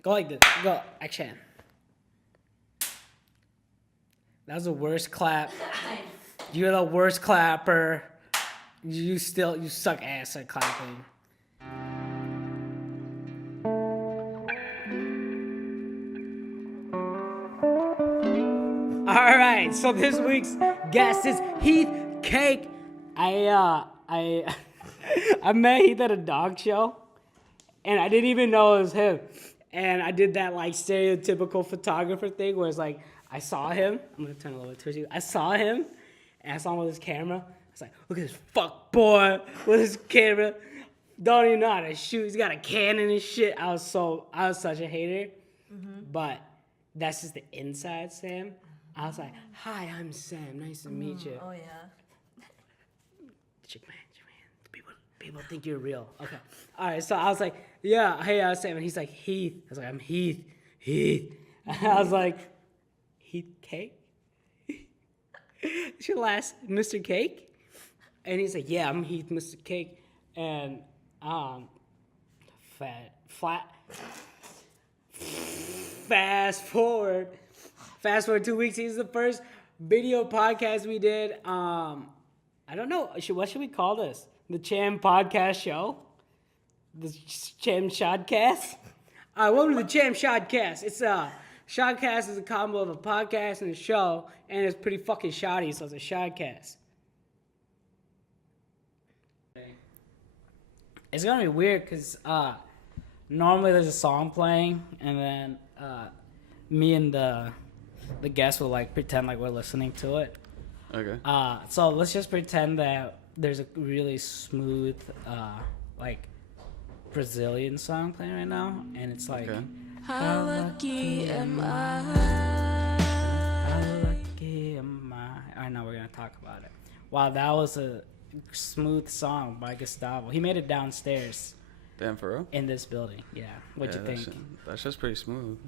Go like this. Go. Action. That was the worst clap. You're the worst clapper. You suck ass at clapping. All right, so this week's guest is Heath Cake. I met Heath at a dog show, and I didn't even know it was him. And I did that like stereotypical photographer thing where it's like I saw him. I'm gonna turn a little bit towards you. I saw him, and I saw him with his camera. I was like, look at this fuck boy with his camera. Don't even know how to shoot. He's got a Canon and shit. I was such a hater. But that's just the inside Sam. I was like, hi, I'm Sam. Nice to meet you. Oh, yeah. Chick man. People think you're real. Okay. All right, so I was like, yeah, hey, Sam. And he's like, Heath. I was like, I'm Heath. I was like, Heath Cake? Is your last Mr. Cake? And he's like, yeah, I'm Heath Mr. Cake. And, fast forward 2 weeks. He's the first video podcast we did. I don't know. What should we call this? The Cham Podcast Show? The Cham Shodcast? All right, welcome to the Cham Shodcast. It's Shodcast is a combo of a podcast and a show, and it's pretty fucking shoddy, so it's a Shodcast. It's gonna be weird because normally there's a song playing, and then me and the guest will like pretend like we're listening to it. Okay. So let's just pretend that there's a really smooth like Brazilian song playing right now, and it's like, Okay. how lucky am I? How lucky am I? All right, now we're gonna talk about it. Wow, that was a smooth song by Gustavo. He made it downstairs. Damn, for real? In this building, yeah. What'd you think? That's just pretty smooth.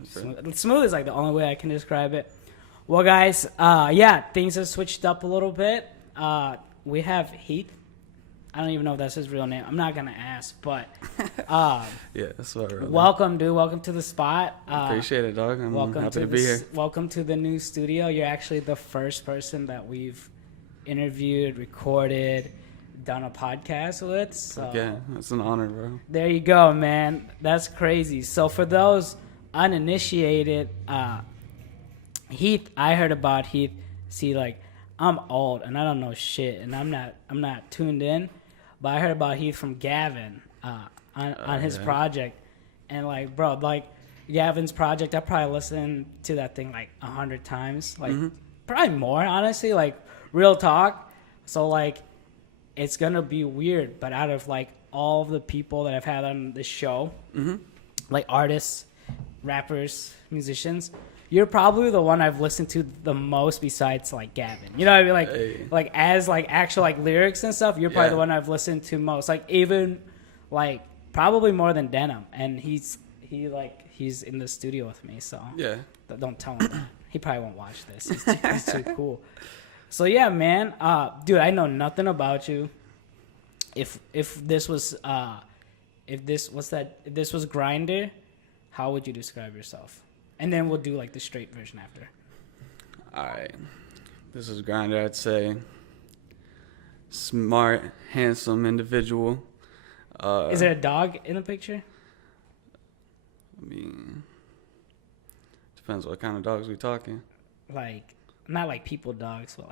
Smooth is like the only way I can describe it. Well, guys, things have switched up a little bit. We have Heath. I don't even know if that's his real name. I'm not gonna ask, but yeah, that's what. Really. Welcome, dude. Welcome to the spot. Appreciate it, dog. I'm happy to be here. Welcome to the new studio. You're actually the first person that we've interviewed, recorded, done a podcast with. So yeah, it's an honor, bro. There you go, man. That's crazy. So for those uninitiated, Heath, I heard about Heath. See, like, I'm old and I don't know shit, and I'm not tuned in. But I heard about Heath from Gavin on his project, and like, bro, like Gavin's project, I probably listened to that thing like 100 times, like probably more, honestly, like real talk. So like, it's gonna be weird, but out of like all of the people that I've had on the show, like artists, rappers, musicians, you're probably the one I've listened to the most besides like Gavin. You know what I mean? Like, like as like actual like lyrics and stuff, you're probably the one I've listened to most. Like even like probably more than Denim, and he's in the studio with me. So yeah, don't tell him that. He probably won't watch this. He's too cool. So yeah, man, dude, I know nothing about you. If this was Grindr, how would you describe yourself? And then we'll do like the straight version after. All right, this is Grindr. I'd say smart, handsome individual. Is there a dog in the picture? I mean, depends what kind of dogs we talking. Like, not like people dogs, but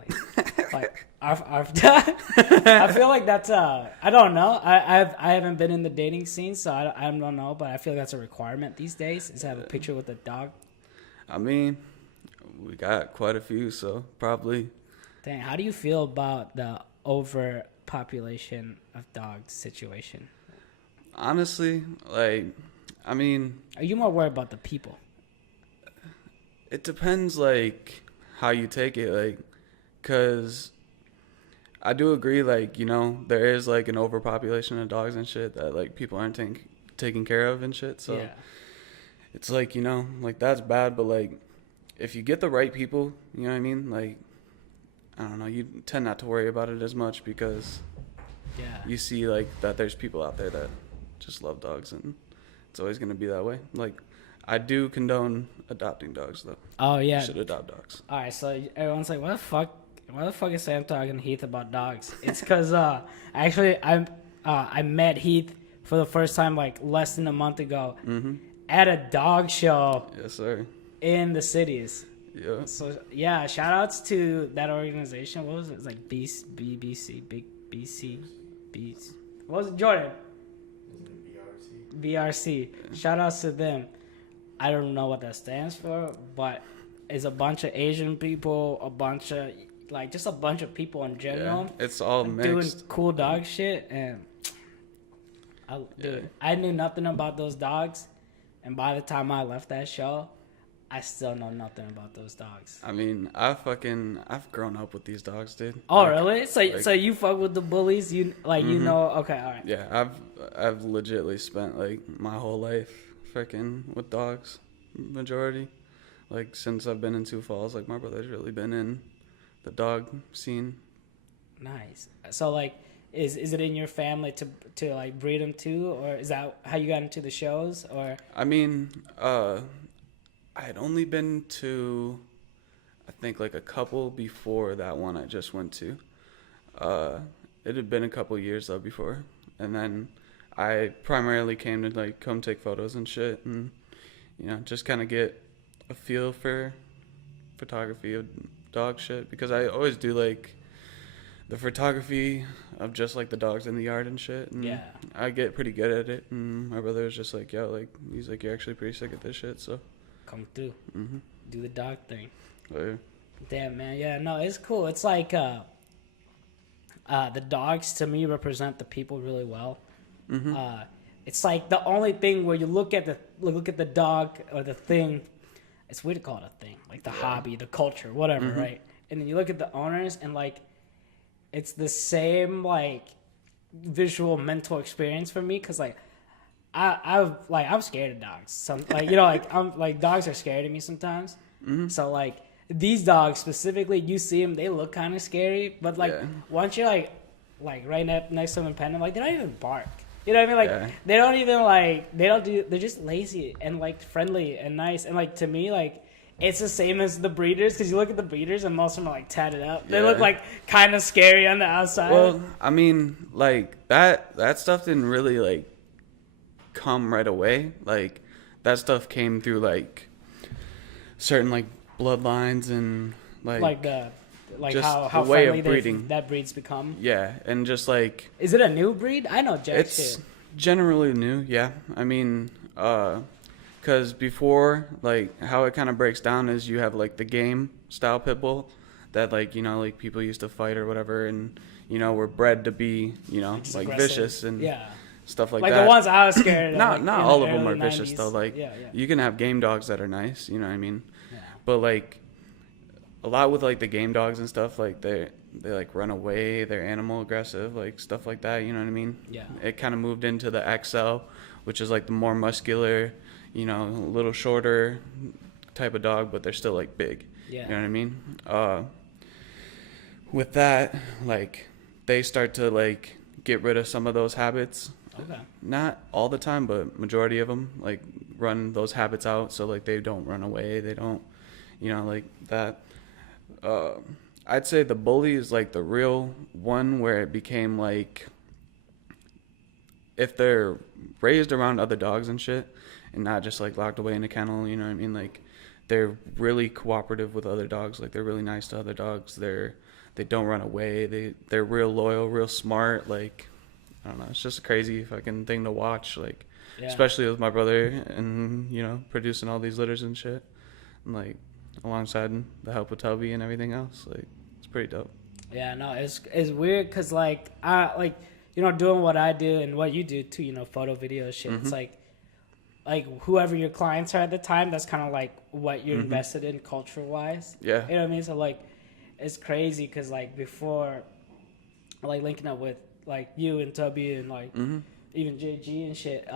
like our dog. I feel like that's I don't know. I haven't been in the dating scene, so I don't know. But I feel like that's a requirement these days is to have a picture with a dog. I mean, we got quite a few, so probably. Dang, how do you feel about the overpopulation of dogs situation? Honestly, like, I mean, are you more worried about the people? It depends, like, how you take it, like, because I do agree, like, you know, there is, like, an overpopulation of dogs and shit that, like, people aren't taking care of and shit, so yeah. It's, like, you know, like, that's bad, but, like, if you get the right people, you know what I mean, like, I don't know, you tend not to worry about it as much because you see, like, that there's people out there that just love dogs, and it's always going to be that way. Like, I do condone adopting dogs though. Oh yeah. You should adopt dogs. All right, so everyone's like, "What the fuck? Why the fuck is Sam talking to Heath about dogs?" It's because actually I met Heath for the first time like less than a month ago at a dog show. Yes, sir. In the cities. Yeah. So yeah, shout outs to that organization. What was it? It's like BBC, Big BC, BC. What was it, Jordan? BRC. Shout outs to them. I don't know what that stands for, but it's a bunch of Asian people, a bunch of just a bunch of people in general. Yeah, it's all mixed. Doing cool dog shit, and I knew nothing about those dogs, and by the time I left that show, I still know nothing about those dogs. I mean, I've grown up with these dogs, dude. Oh, really? So you fuck with the bullies? You you know? Okay, all right. Yeah, I've legitly spent like my whole life freaking with dogs, majority. Like since I've been in Sioux Falls, like my brother's really been in the dog scene. Nice. So like, is it in your family to like breed them too, or is that how you got into the shows? Or I mean, I had only been to, I think like a couple before that one I just went to. It had been a couple years though before, and then I primarily came to like come take photos and shit, and just kind of get a feel for photography of dog shit, because I always do like the photography of just like the dogs in the yard and shit, and yeah, I get pretty good at it. And my brother was just like, yo, like he's like, you're actually pretty sick at this shit, so come through, do the dog thing. Oh, yeah. Damn, man. Yeah, no, it's cool. It's like the dogs to me represent the people really well. It's like the only thing where you look at the dog or the thing. It's weird to call it a thing, like the hobby, the culture, whatever, right? And then you look at the owners, and like, it's the same like visual mental experience for me, because like, I'm scared of dogs. Some I'm like dogs are scared of me sometimes. So like these dogs specifically, you see them, they look kind of scary, but like once you're like right next to them and pet them, like they don't even bark. You know what I mean? Like they don't even they're just lazy and like friendly and nice. And like to me, like it's the same as the breeders, because you look at the breeders and most of them are like tatted up. They look like kind of scary on the outside. Well, I mean, like that stuff didn't really like come right away. Like that stuff came through like certain like bloodlines and like how way friendly of breeding that breeds become. Yeah, and just like, is it a new breed? I know jack it's shit. Generally new. Yeah, I mean, because before, like how it kind of breaks down is you have like the game style pit bull that like like people used to fight or whatever, and were bred to be Just like aggressive. vicious and stuff like that. Like the ones I was scared of. Not like, all of them are vicious 90s. though. Like you can have game dogs that are nice, you know what I mean? Yeah. But like a lot with like the game dogs and stuff, like they like run away, they're animal aggressive, like stuff like that, you know what I mean? Yeah. It kind of moved into the XL, which is like the more muscular, a little shorter type of dog, but they're still like big. Yeah. You know what I mean? With that, like they start to like get rid of some of those habits. Okay. Not all the time, but majority of them like run those habits out, so like they don't run away, they don't, like that. I'd say the bully is like the real one where it became like, if they're raised around other dogs and shit and not just like locked away in a kennel, you know what I mean? Like they're really cooperative with other dogs. Like they're really nice to other dogs. They don't run away. They're real loyal, real smart. Like, I don't know. It's just a crazy fucking thing to watch. Like, especially with my brother and, producing all these litters and shit. And like, alongside the help of Tubby and everything else, like it's pretty dope. Yeah, no, it's weird because like I doing what I do and what you do too, photo, video, shit. It's like whoever your clients are at the time, that's kind of like what you're invested in culture wise. Yeah, you know what I mean. So like it's crazy because like before, like linking up with like you and Tubby and like even JG and shit,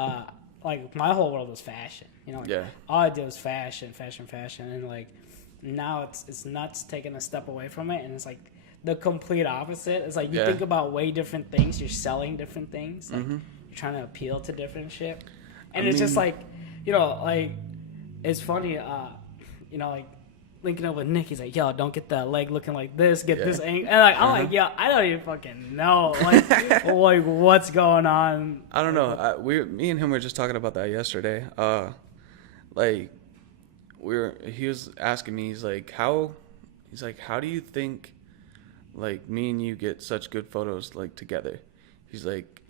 like my whole world was fashion. All I did was fashion, and like now it's nuts taking a step away from it, and it's like the complete opposite. It's like you think about way different things, you're selling different things, like you're trying to appeal to different shit, and it's just like like it's funny, you know, like linking up with Nick, he's like, yo, don't get that leg looking like this, get this angle. And like, I'm like, yo, I don't even fucking know, like, like what's going on. I don't know. Me and him were just talking about that yesterday. Like, he was asking me, he's like, how do you think, like, me and you get such good photos, like, together? He's like,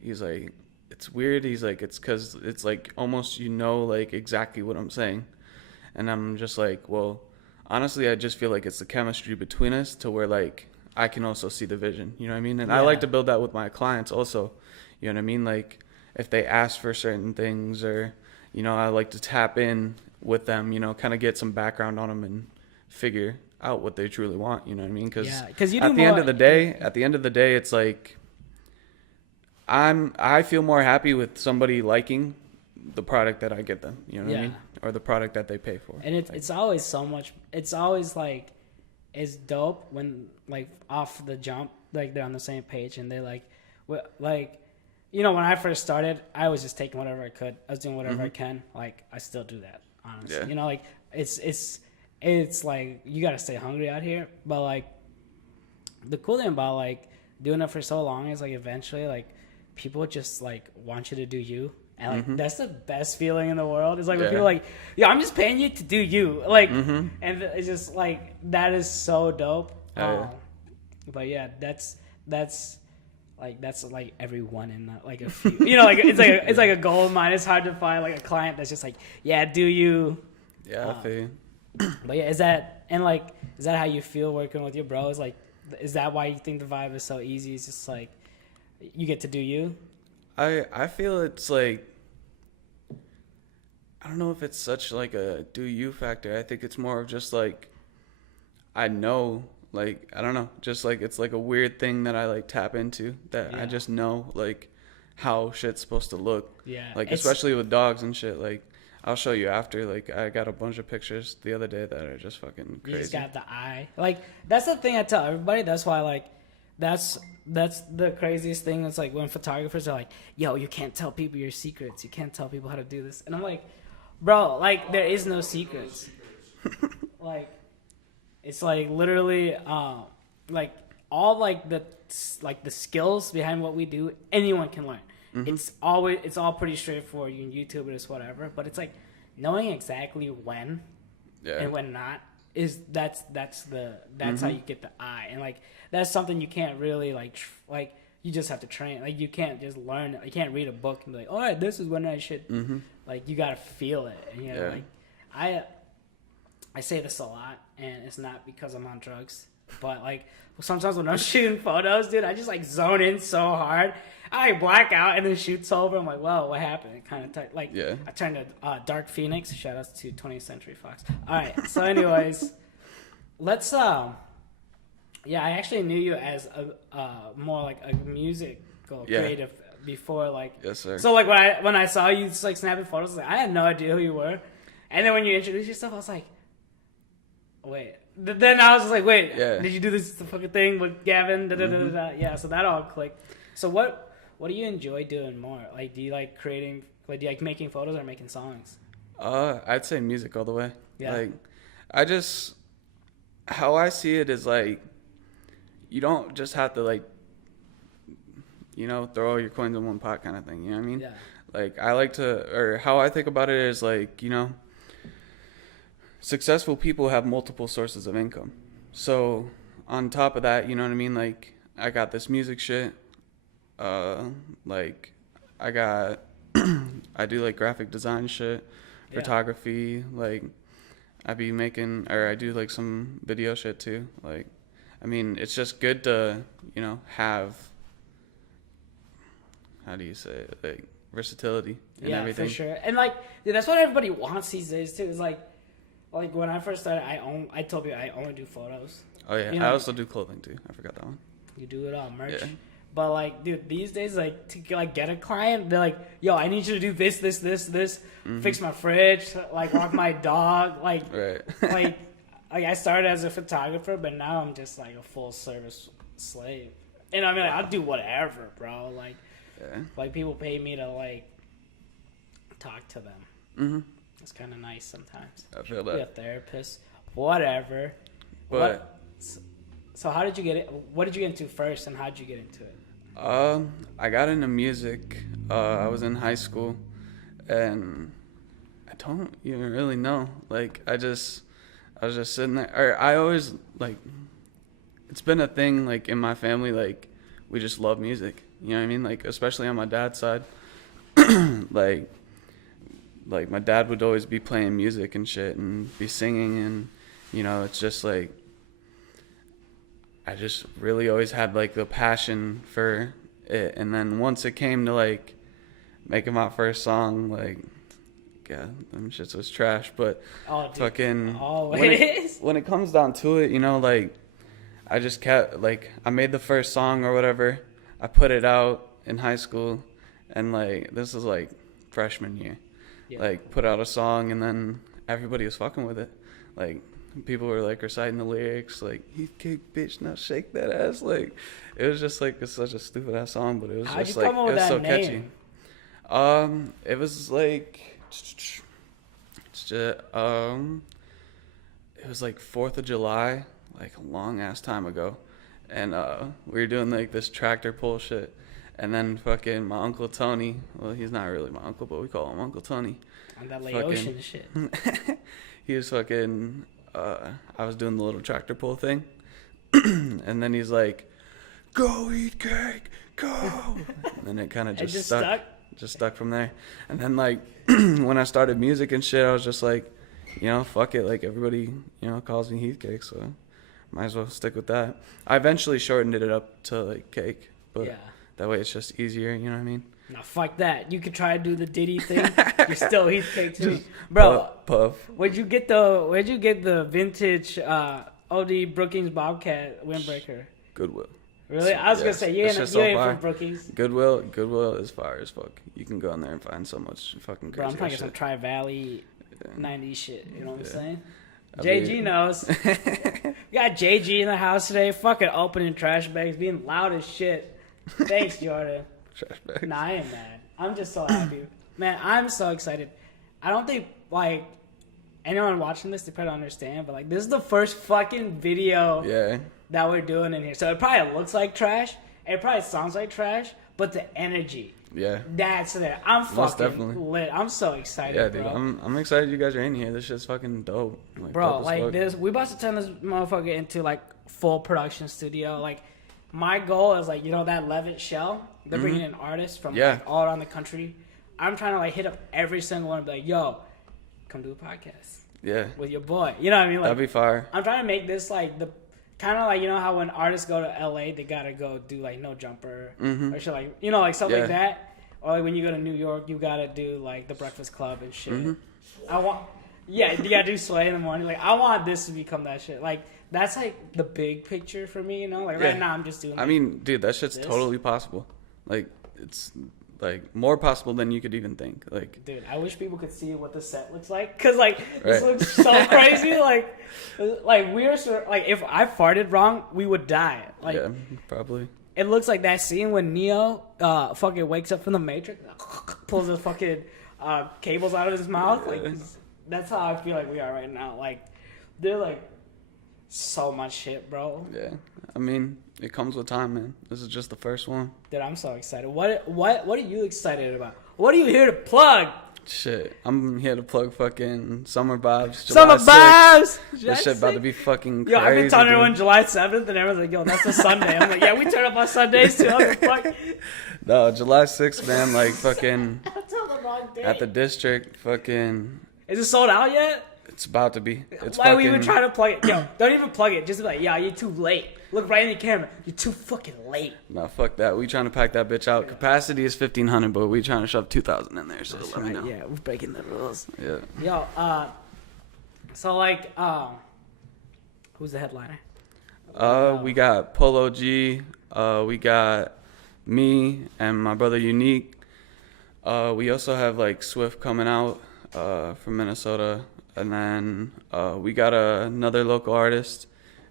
it's weird. He's like, it's because it's like almost, like exactly what I'm saying. And I'm just like, well, honestly, I just feel like it's the chemistry between us to where, like, I can also see the vision, you know what I mean? And I like to build that with my clients also, you know what I mean? Like, if they ask for certain things, or, I like to tap in with them, kind of get some background on them and figure out what they truly want, you know what I mean? Because at the end of the day, it's like, I feel more happy with somebody liking the product that I get them, you know what I mean? Or the product that they pay for. And it's always so much, it's always like, it's dope when, like, off the jump, like, they're on the same page, and they like, when I first started, I was just taking whatever I could. I was doing whatever I can. Like, I still do that, honestly. Yeah. Like, it's like, you gotta stay hungry out here. But, like, the cool thing about, like, doing it for so long is, like, eventually, like, people just, like, want you to do you. And, like, that's the best feeling in the world. It's like when people are like, yo, I'm just paying you to do you. Like, and it's just, like, that is so dope. But, yeah, that's like everyone in that, like, a few. Like, it's like a gold mine. It's hard to find, like, a client that's just like, yeah, do you. Yeah, I feel you. But, yeah, is that how you feel working with your bros? Like, is that why you think the vibe is so easy? It's just, like, you get to do you? I feel it's like, I don't know if it's such like a do you factor. I think it's more of just like, I know, like, I don't know, just like it's like a weird thing that I like tap into, that I just know, like, how shit's supposed to look. Yeah. Like, especially with dogs and shit. Like, I'll show you after. Like, I got a bunch of pictures the other day that are just fucking crazy. You just got the eye. Like, that's the thing I tell everybody. That's why, like, that's the craziest thing. It's like when photographers are like, yo, you can't tell people your secrets. You can't tell people how to do this. And I'm like, bro, like, there is no secrets. Like, it's like literally, like, all like the skills behind what we do, anyone can learn. It's all pretty straightforward. You can YouTube it, it's whatever. But it's like knowing exactly when and when not that's how you get the eye. And like, that's something you can't really like you just have to train. Like, you can't just learn it. You can't read a book and be like, all right, this is when I should. Like, you gotta feel it. And, like, I say this a lot, and it's not because I'm on drugs, but like, sometimes when I'm shooting photos, dude, I just like zone in so hard. I like black out and then shoot sober. I'm like, whoa, what happened? It kind of I turned to Dark Phoenix. Shout outs to 20th Century Fox. All right, so anyways, let's I actually knew you as a more like a musical creative before, like. Yes, sir. So like when I saw you just like snapping photos, I was like, I had no idea who you were. And then when you introduced yourself, I was like, wait. Then I was just like, wait, did you do this fucking thing with Gavin? Yeah, so that all clicked. So what do you enjoy doing more? Like, do you like creating? Like, do you like making photos or making songs? I'd say music all the way. Yeah. Like, how I see it is like, you don't just have to like, throw all your coins in one pot kind of thing. You know what I mean? Yeah. Like, I like to, or how I think about it is like, successful people have multiple sources of income. So on top of that, you know what I mean? Like, I got this music shit. Like, I do like graphic design shit, photography. Like, I do like some video shit too. Like, I mean, it's just good to, have, how do you say it? Like, versatility and everything. Yeah, for sure. And like, dude, that's what everybody wants these days too. Is like when I first started, I told you I only do photos. Oh yeah, I also do clothing too. I forgot that one. You do it all, merch. Yeah. But like, dude, these days, like, to like get a client, they're like, yo, I need you to do this, fix my fridge, like walk my dog, like, like I started as a photographer, but now I'm just like a full service slave. And I mean, like, I'll do whatever, bro. Like, like people pay me to like talk to them. It's kind of nice sometimes. I feel Be a that. therapist, whatever. But So how did you get it? What did you get into first, and how did you get into it? I got into music. I was in high school, and I don't even really know. Like, I was just sitting there. Or I always, like, it's been a thing, like, in my family, like, we just love music. You know what I mean? Like, especially on my dad's side. like my dad would always be playing music and shit and be singing, and, you know, it's just, like, I just really always had, like, the passion for it. And then once it came to, like, making my first song, like, yeah, them shits was trash. But fucking when it comes down to it, you know, like, I just kept, like, I made the first song or whatever. I put it out in high school, and, like, this is, like, freshman year. Yeah. Like, put out a song, and then everybody was fucking with it. Like, people were, like, reciting the lyrics, like, Heath Cake, bitch, now shake that ass. Like, it was just, like, it's such a stupid ass song, but it was just, like, it was so catchy. It was, like, it was, like, 4th of July, like, a long ass time ago. And we were doing, like, this tractor pull shit. And then fucking my Uncle Tony, well, he's not really my uncle, but we call him Uncle Tony. On that Laotian shit. He was fucking, I was doing the little tractor pull thing. And then he's like, go Heath Cake, go. And then it kind of just stuck. Just stuck from there. And then, like, when I started music and shit, I was just like, you know, fuck it. Like, everybody, you know, calls me Heath Cake, so might as well stick with that. I eventually shortened it up to, like, Cake, but yeah. That way it's just easier, you know what I mean? Now, fuck that. You could try to do the Diddy thing. You're still Heath Cake to me. Bro, Puff. Where'd you get the vintage OD Brookings Bobcat windbreaker? Goodwill. Really? So, I was going to say, you ain't from Brookings. Goodwill is fire as fuck. You can go in there and find so much fucking crazy Bro, I'm trying to get some Tri-Valley 90s shit. You know what I'm saying? JG knows. We got JG in the house today, fucking opening trash bags, being loud as shit. Thanks, Jordan. Trash bags. Nah, I ain't mad. I'm just so happy. Man, I'm so excited. I don't think, like, anyone watching this, they probably understand, but, like, this is the first fucking video that we're doing in here. So it probably looks like trash. It probably sounds like trash, but the energy. Yeah. That's there. I'm fucking lit. I'm so excited, yeah, dude, bro. I'm excited you guys are in here. This shit's fucking dope. Like, bro, like, this, we about to turn this motherfucker into, like, full production studio. Like, my goal is, like, you know, that Levitt Shell? They're bringing in artists from, like, all around the country. I'm trying to, like, hit up every single one and be like, yo, come do a podcast. Yeah. With your boy. You know what I mean? Like, that'd be fire. I'm trying to make this, like, the kind of like, you know how when artists go to LA, they gotta go do, like, No Jumper or shit, like, you know, like, something like that. Or, like, when you go to New York, you gotta do, like, the Breakfast Club and shit. You gotta do Sway in the morning. Like, I want this to become that shit. Like, that's, like, the big picture for me, you know? Like, right now, I'm just doing, like, I mean, dude, that shit's totally possible. Like, it's, like, more possible than you could even think. Like, dude, I wish people could see what the set looks like. Because, like, this looks so crazy. Like, we're, like, if I farted wrong, we would die. Like, yeah, probably. It looks like that scene when Neo fucking wakes up from the Matrix, pulls his fucking cables out of his mouth. Like, that's how I feel like we are right now. Like, they're, like, so much shit, bro. Yeah. I mean, it comes with time, man. This is just the first one. Dude, I'm so excited. What are you excited about? What are you here to plug? Shit, I'm here to plug fucking Summer Vibes. Summer Vibes! This shit about to be fucking crazy. Yo, I've been telling everyone July 7th, and everyone's like, yo, that's a Sunday. I'm like, yeah, we turn up on Sundays too. No, July 6th, man, like, fucking the wrong day. At the district, fucking. Is it sold out yet? It's about to be. It's Why we even try to plug it? Yo, don't even plug it. Just be like, yeah, you're too late. Look right in the camera. You're too fucking late. Nah, fuck that. We trying to pack that bitch out. Capacity is 1,500, but we trying to shove 2,000 in there. So that's let me know. Yeah, we're breaking the rules. Yeah. Yo, so like, who's the headliner? We got Polo G. We got me and my brother Unique. We also have like Swift coming out from Minnesota, and then we got another local artist,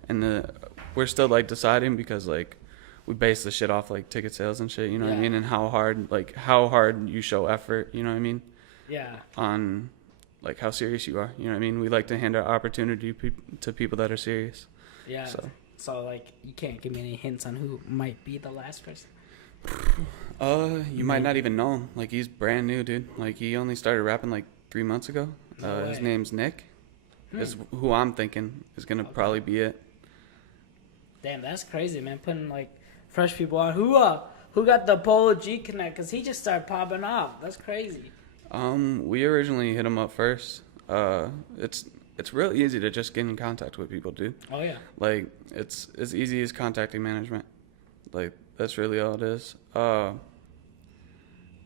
and we're still like deciding because like we base the shit off like ticket sales and shit, you know what I mean, and how hard you show effort, you know what I mean? Yeah. On like how serious you are. You know what I mean? We like to hand our opportunity to people that are serious. Yeah. So like, you can't give me any hints on who might be the last person. You might not even know him. Like, he's brand new, dude. Like, he only started rapping like 3 months ago. No His way. name's Nick. Is who I'm thinking is gonna probably be it. Damn, that's crazy, man. Putting like fresh people on. Who got the Polo G connect? Cause he just started popping off. That's crazy. We originally hit him up first. It's real easy to just get in contact with people, dude. Oh yeah. Like, it's as easy as contacting management. Like, that's really all it is.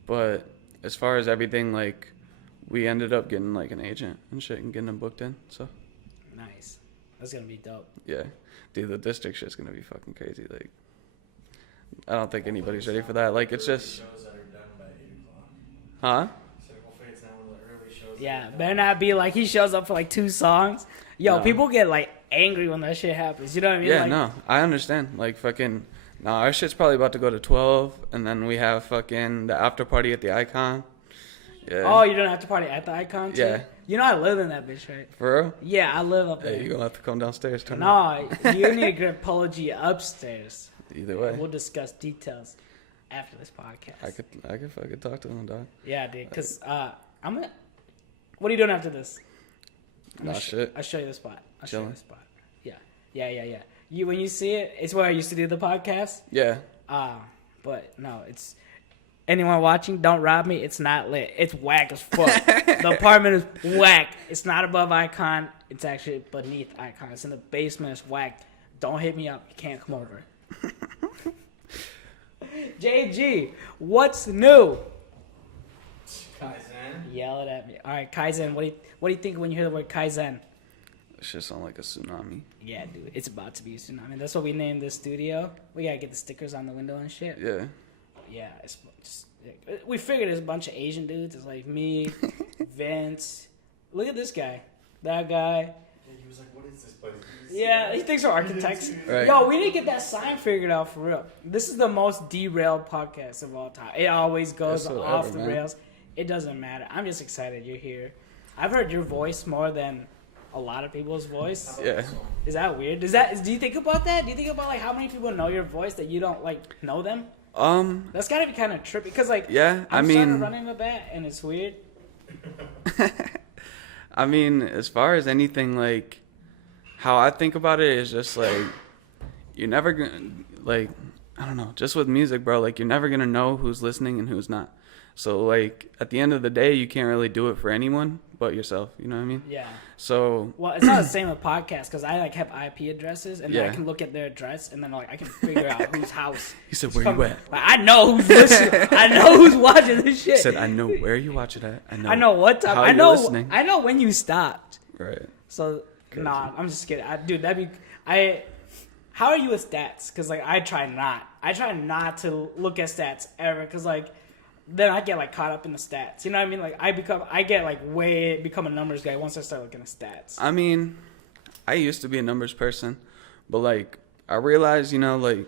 But as far as everything, like, we ended up getting like an agent and shit and getting them booked in. So Nice. That's gonna be dope. yeah, dude, the district shit's gonna be fucking crazy. Like, I don't think anybody's ready for that. Like, it's just, huh? Yeah, better not be like he shows up for like 2 songs. Yo, No. people get like angry when that shit happens. You know what I mean? Yeah, like, no, I understand. Like, fucking, nah, our shit's probably about to go to 12, and then we have fucking the after party at the Icon. Yeah. Oh, you don't have to party at the Icon too? Yeah. You know I live in that bitch, right? For real? Yeah, I live up Yeah, there. you're gonna have to come downstairs. Turn up. No, you need to get Polo G upstairs. Either way, We'll discuss details after this podcast. I could fucking talk to him, dog. Yeah, dude. Cause I'm gonna. What are you doing after this? Nah, shit. I'll show you the spot. I'll show you Chilling. the spot. Yeah. You when you see it, it's where I used to do the podcast. Yeah. But no, it's anyone watching, don't rob me. It's not lit. It's whack as fuck. The apartment is whack. It's not above Icon. It's actually beneath Icon. It's in the basement. It's whack. Don't hit me up. You can't come over. JG, what's new? Kaizen. Yell it at me. All right, Kaizen. What do you think when you hear the word Kaizen? That shit sound like a tsunami. Yeah, dude, it's about to be a tsunami. That's what we named this studio. We gotta get the stickers on the window and shit. Yeah. Yeah, it's just, we figured there's a bunch of Asian dudes. It's like me, Vince. Look at this guy, that guy. Yeah, he was like, "What is this place?" Yeah, he thinks we're architects. Right. Yo, we need to get that sign figured out for real. This is the most derailed podcast of all time. It always goes That's whatever, off the man. rails. It doesn't matter. I'm just excited you're here. I've heard your voice more than a lot of people's voice. Yeah. Is that weird? Do you think about that? Do you think about like how many people know your voice that you don't like know them? That's gotta be kind of trippy because like Yeah, I I'm starting to mean, run in the bat and it's weird. I mean, as far as anything, like, how I think about it is just like, you're never gonna, like, I don't know, just with music, bro, like, you're never gonna know who's listening and who's not. So, like, at the end of the day, you can't really do it for anyone but yourself. You know what I mean? Yeah. So, Well, it's not the same with podcasts because I like have IP addresses and then I Yeah. can look at their address and then like I can figure out whose house. he said, where you at? Like, I know who's listening. I know who's watching this shit. He said, I know where you watch it at. I know what time. how I you're know. listening. I know when you stopped. Right. So Crazy. nah, I'm just kidding. Dude, that'd be. How are you with stats? Because like I try not to look at stats ever. Because like then I get like caught up in the stats. You know what I mean? Like I get like become a numbers guy once I start looking at stats. I mean, I used to be a numbers person, but like I realized, you know, like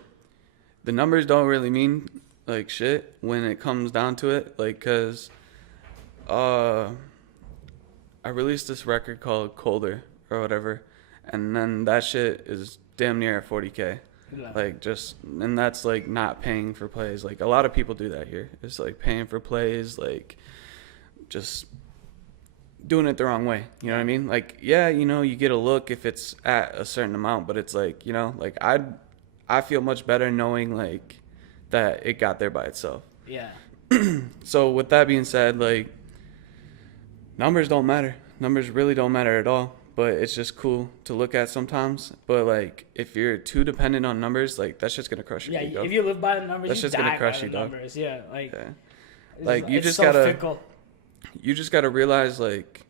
the numbers don't really mean like shit when it comes down to it. Like, cause I released this record called Colder or whatever, and then that shit is damn near at 40K. Yeah. Like and that's like not paying for plays. Like a lot of people do that here. It's like paying for plays, like just doing it the wrong way. You know what I mean? Like, yeah, you know, you get a look if it's at a certain amount, but it's like, you know, like I feel much better knowing like that it got there by itself. Yeah. So with that being said, like numbers don't matter. Numbers really don't matter at all. But it's just cool to look at sometimes. But like, if you're too dependent on numbers, like that's just gonna crush your Yeah. ego. If you live by the numbers, That's you just gonna die crush by you, the dog. numbers. Yeah. Like. Yeah. it's- Like, you it's just so gotta- fickle. You just gotta realize, like,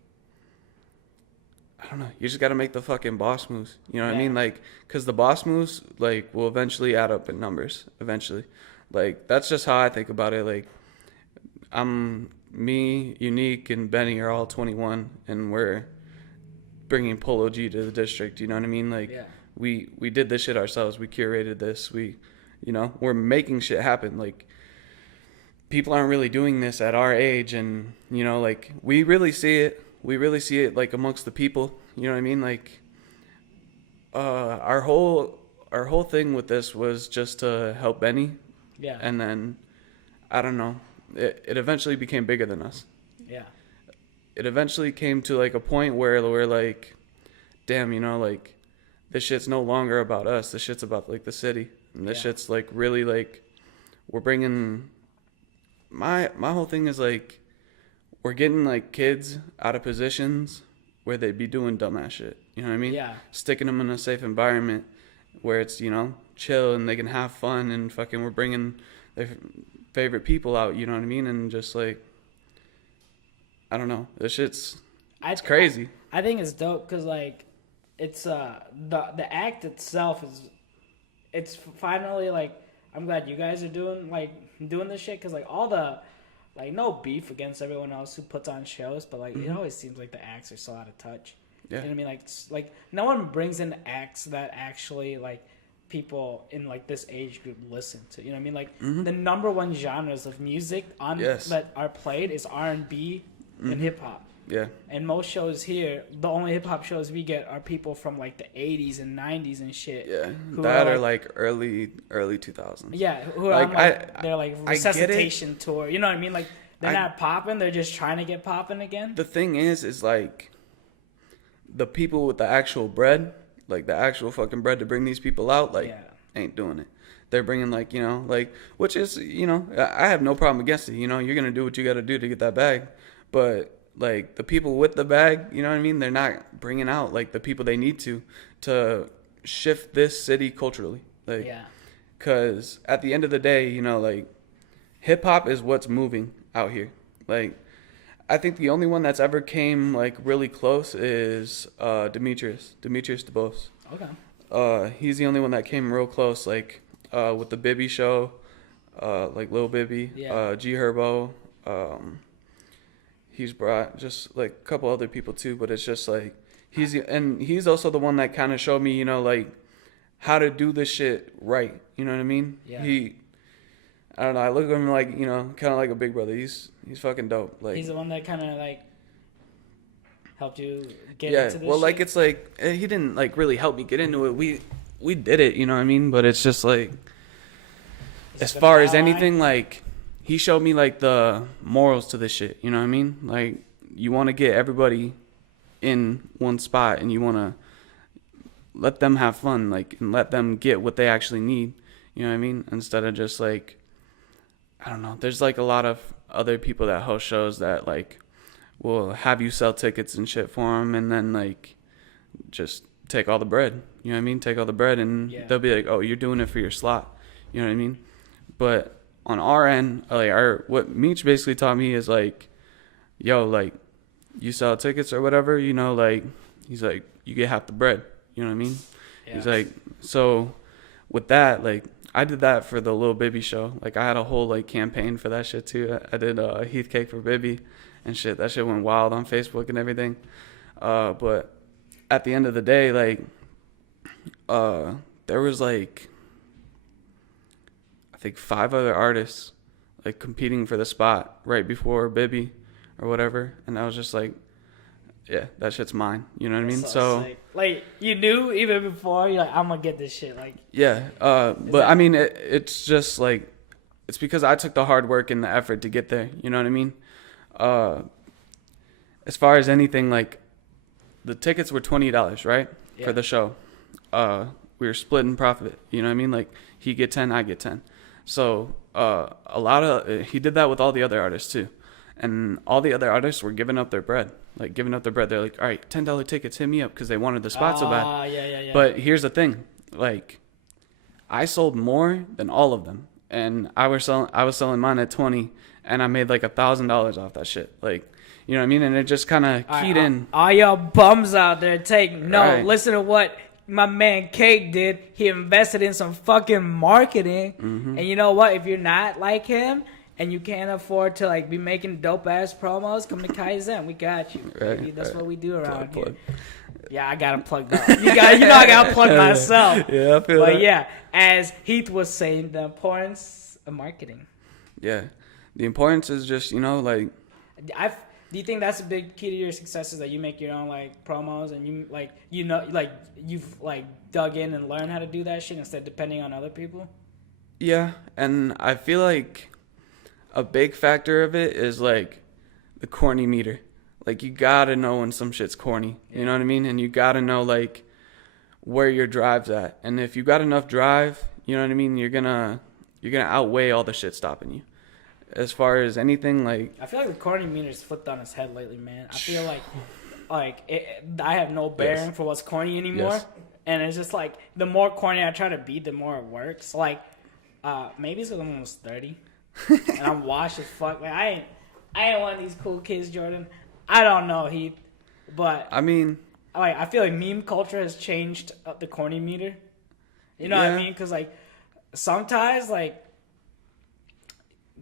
I don't know. You just gotta make the fucking boss moves. You know what I Yeah. mean? Like, cause the boss moves like will eventually add up in numbers. Eventually, like that's just how I think about it. Like, me, Unique, and Benny are all 21, and we're bringing Polo G to the district. You know what I mean? Like, Yeah. we did this shit ourselves. We curated this. You know, we're making shit happen. Like, people aren't really doing this at our age, and you know, like we really see it. we really see it like amongst the people. You know what I mean? Like, our whole thing with this was just to help Benny. Yeah. And then, I don't know, it eventually became bigger than us. Yeah. It eventually came to like a point where we're like, damn, you know, like, this shit's no longer about us. This shit's about like the city. And this shit's like really like, we're bringing, my whole thing is like, we're getting like kids out of positions where they'd be doing dumbass shit. You know what I mean? Yeah. Sticking them in a safe environment where it's, you know, chill and they can have fun, and fucking we're bringing their favorite people out. You know what I mean? And just like, I don't know. This shit's, it's crazy. I think it's dope because like, it's the act itself it's finally like, I'm glad you guys are doing this shit, because like all the, like, no beef against everyone else who puts on shows, but like it always seems like the acts are so out of touch. Yeah. You know what I mean? Like no one brings in acts that actually like people in like this age group listen to. You know what I mean? Like the number one genres of music that are played is R&B and hip hop. Yeah. And most shows here, the only hip hop shows we get are people from like the 80s and 90s and shit. Yeah. That are like early 2000s. Yeah. Who are like, they're like resuscitation tour. You know what I mean? Like they're not popping. They're just trying to get popping again. The thing is like the people with the actual bread, like the actual fucking bread to bring these people out, like ain't doing it. They're bringing like, you know, like, which is, you know, I have no problem against it. You know, you're going to do what you got to do to get that bag. But like the people with the bag, you know what I mean? They're not bringing out like the people they need to shift this city culturally. Like, yeah. Cause at the end of the day, you know, like hip hop is what's moving out here. Like, I think the only one that's ever came like really close is Demetrius DeBose. Okay. He's the only one that came real close, like with the Bibby show, like Lil Bibby, G Herbo. He's brought just like a couple other people too, but it's just like he's also the one that kind of showed me, you know, like how to do this shit right. You know what I mean? Yeah. I don't know. I look at him like, you know, kind of like a big brother. He's fucking dope. Like, he's the one that kind of like helped you get into this. Well, shit? like it's like he didn't like really help me get into it. We did it. You know what I mean? But it's just like as far as anything, like he showed me like the morals to this shit. You know what I mean? Like you want to get everybody in one spot and you want to let them have fun, like, and let them get what they actually need. You know what I mean? Instead of just like, I don't know. There's like a lot of other people that host shows that like will have you sell tickets and shit for them, and then like just take all the bread. You know what I mean? Take all the bread, and they'll be like, "Oh, you're doing it for your slot." You know what I mean? But on our end, like what Meech basically taught me is like, "Yo, like you sell tickets or whatever, you know, like he's like you get half the bread." You know what I mean? Yeah. He's like, so with that, like. I did that for the Lil Bibby show. Like, I had a whole, like, campaign for that shit, too. I did Heath Cake for Bibby and shit. That shit went wild on Facebook and everything. But at the end of the day, like, there was, like, I think 5 other artists, like, competing for the spot right before Bibby or whatever. And I was just like, yeah, that shit's mine. You know what I mean? So sick. Like, you knew even before, you're like, I'm gonna get this shit. Like, yeah. But I mean, it's just like, it's because I took the hard work and the effort to get there. You know what I mean? As far as anything, like, the tickets were $20, right? Yeah. For the show. We were splitting profit. You know what I mean? Like, he get 10, I get 10. So, he did that with all the other artists too. And all the other artists were giving up their bread. Like, giving up their bread. They're like, all right, $10 tickets, hit me up, because they wanted the spot so bad. Yeah. But here's the thing. Like, I sold more than all of them. And I was selling mine at 20, and I made like $1,000 off that shit. Like, you know what I mean? And it just kind of keyed in. All y'all bums out there, listen to what my man Cake did. He invested in some fucking marketing. Mm-hmm. And you know what? If you're not like him, and you can't afford to like be making dope ass promos, come to Kaizen. We got you. Right, that's what we do around here. Yeah, I gotta plug that. You know I gotta plug myself. Yeah, I feel that. But yeah, as Heath was saying, the importance of marketing. Yeah, the importance is just, you know, like Do you think that's a big key to your success is that you make your own like promos and you like you've like dug in and learned how to do that shit instead of depending on other people? Yeah, and I feel like a big factor of it is like the corny meter. Like you gotta know when some shit's corny. You know what I mean? And you gotta know like where your drive's at. And if you got enough drive, you know what I mean, you're gonna outweigh all the shit stopping you. As far as anything, like I feel like the corny meter's flipped on its head lately, man. I feel like I have no bearing for what's corny anymore, and it's just like the more corny I try to be, the more it works. Like maybe it's because I'm almost 30, and I'm washed as fuck. Like I ain't one of these cool kids, Jordan. I don't know, Heath, but I mean, like I feel like meme culture has changed the corny meter. You know what I mean? Because like sometimes like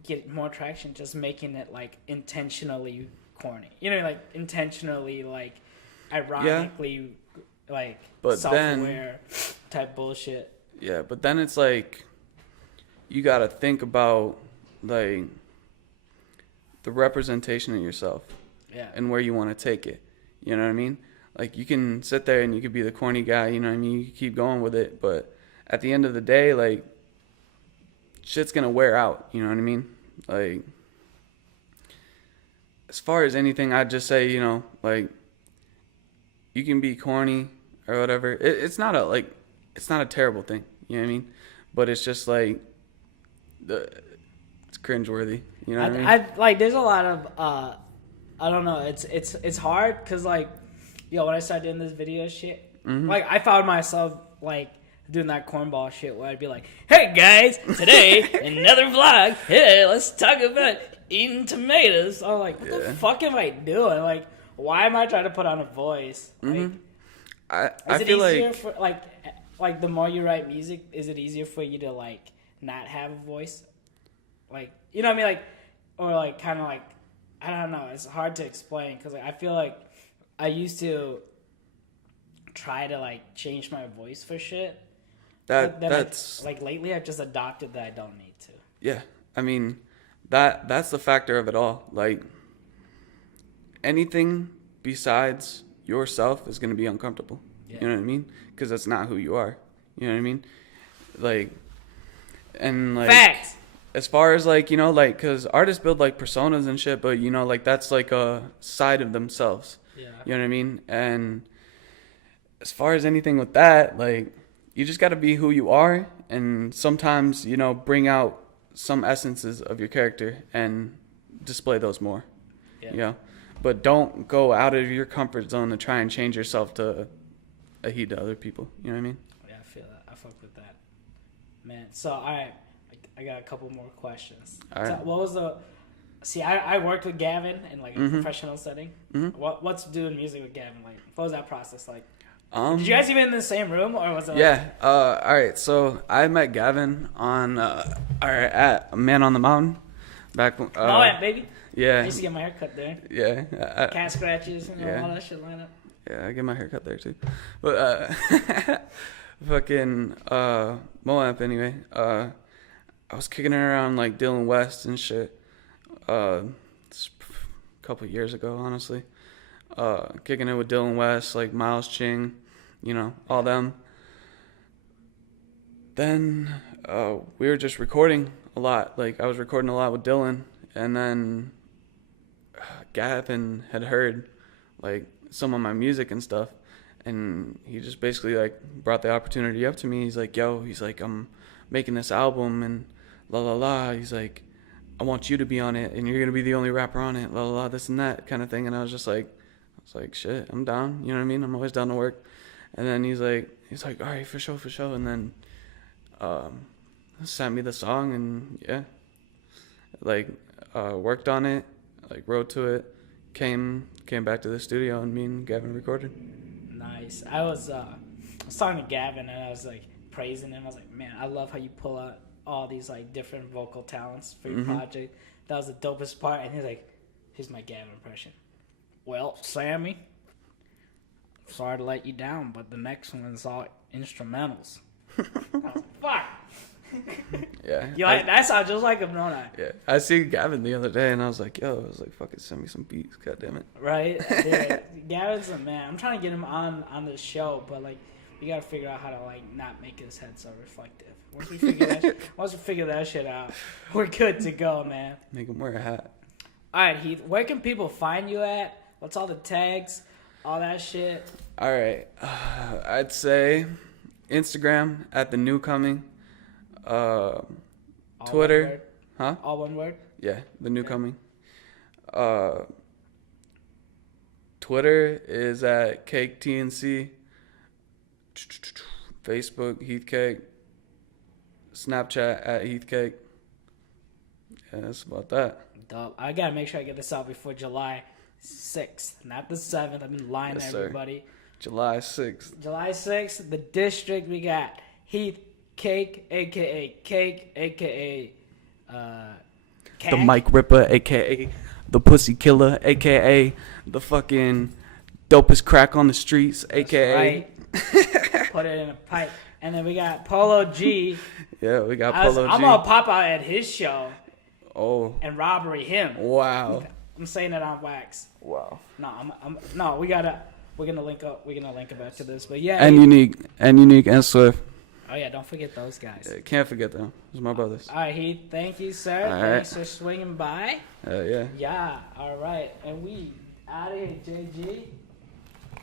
get more traction just making it like intentionally corny. You know, like intentionally like ironically like but self-aware type bullshit. Yeah, but then it's like you gotta think about like the representation of yourself. Yeah. And where you want to take it. You know what I mean? Like you can sit there and you could be the corny guy, you know what I mean? You can keep going with it, but at the end of the day, like shit's gonna wear out, you know what I mean? Like as far as anything, I'd just say, you know, like you can be corny or whatever. It's not a terrible thing, you know what I mean? But it's just like it's cringeworthy, you know what I mean? I like there's a lot of I don't know, it's hard because like when I started doing this video shit, like I found myself like doing that cornball shit where I'd be like, hey guys, today another vlog. Hey, let's talk about eating tomatoes. I'm like, what the fuck am I doing? Like, why am I trying to put on a voice? Like, I feel like for like the more you write music, is it easier for you to like not have a voice? Like, you know what I mean? Like, or like kind of like, I don't know. It's hard to explain because like, I feel like I used to try to like change my voice for shit. That's like lately I've just adopted that I don't need to. Yeah, I mean that's the factor of it all. Like anything besides yourself is gonna be uncomfortable. Yeah. You know what I mean? Because that's not who you are. You know what I mean? Like and like facts. As far as like, you know, like because artists build like personas and shit, but you know, like that's like a side of themselves. Yeah. You know what I mean? And as far as anything with that, like you just got to be who you are, and sometimes, you know, bring out some essences of your character and display those more. Yeah. You know, but don't go out of your comfort zone to try and change yourself to a heat to other people. You know what I mean? Yeah, I feel that. I fuck with that, man. So all right, I got a couple more questions. All right. So what was the? See, I worked with Gavin in like a professional setting. What's doing music with Gavin like? What was that process like? Did you guys even in the same room, or was it? Yeah. All right. So I met Gavin on at Man on the Mountain back. Baby. Yeah. I used to get my hair cut there. Yeah. Cat scratches and all that shit line up. Yeah, I get my hair cut there too. But fucking Moab anyway. I was kicking it around like Dylan West and shit. A couple years ago, honestly. Kicking it with Dylan West, like Miles Ching, you know, all them. Then we were just recording a lot. Like I was recording a lot with Dylan, and then Gavin had heard like some of my music and stuff, and he just basically like brought the opportunity up to me. He's like, yo, he's like, I'm making this album and la la la. He's like, I want you to be on it, and you're gonna be the only rapper on it, la la la, this and that kind of thing. And I was like, shit, I'm down. You know what I mean? I'm always down to work. And then he's like, all right, for sure. And then sent me the song, and yeah, like worked on it, like wrote to it, came back to the studio, and me and Gavin recorded. Nice. I was talking to Gavin, and I was like praising him. I was like, man, I love how you pull out all these like different vocal talents for your project. That was the dopest part. And he's like, here's my Gavin impression. Well, Sammy, sorry to let you down, but the next one's all instrumentals. I was like, fuck. Yeah. Yo, that sounds just like him, don't I? Yeah. I see Gavin the other day, and I was like, yo, I was like, fucking send me some beats. God damn it. Right? Dude, Gavin's a man. I'm trying to get him on the show, but like, we gotta figure out how to like not make his head so reflective. Once we figure that shit out, we're good to go, man. Make him wear a hat. All right, Heath. Where can people find you at? What's all the tags? All that shit. All right. I'd say Instagram at the new coming. All Twitter. Huh? All one word? Yeah, the new coming. Twitter is at Cake TNC. Facebook, Heath Cake. Snapchat at Heath Cake. Yeah, that's about that. Dope. I gotta make sure I get this out before July 6th, not the 7th. I've been lying to everybody. July 6th. July 6th, the district, we got Heath Cake, a.k.a. Cake, a.k.a. Cat. The Mike Ripper, a.k.a. the Pussy Killer, a.k.a. the fucking dopest crack on the streets, a.k.a. Right. Put it in a pipe. And then we got Polo G. Yeah, we got Polo G. I'm gonna pop out at his show. Oh. And robbery him. Wow. I'm saying it on wax. Wow. No, we're gonna link up. We're gonna link up to this. But yeah. And Unique and Swift. Oh yeah, don't forget those guys. Yeah, can't forget them. Those are my brothers. All right, Heath. Thank you, sir. All Thanks right. for swinging by. Yeah. Yeah. All right, and we out of here, JG.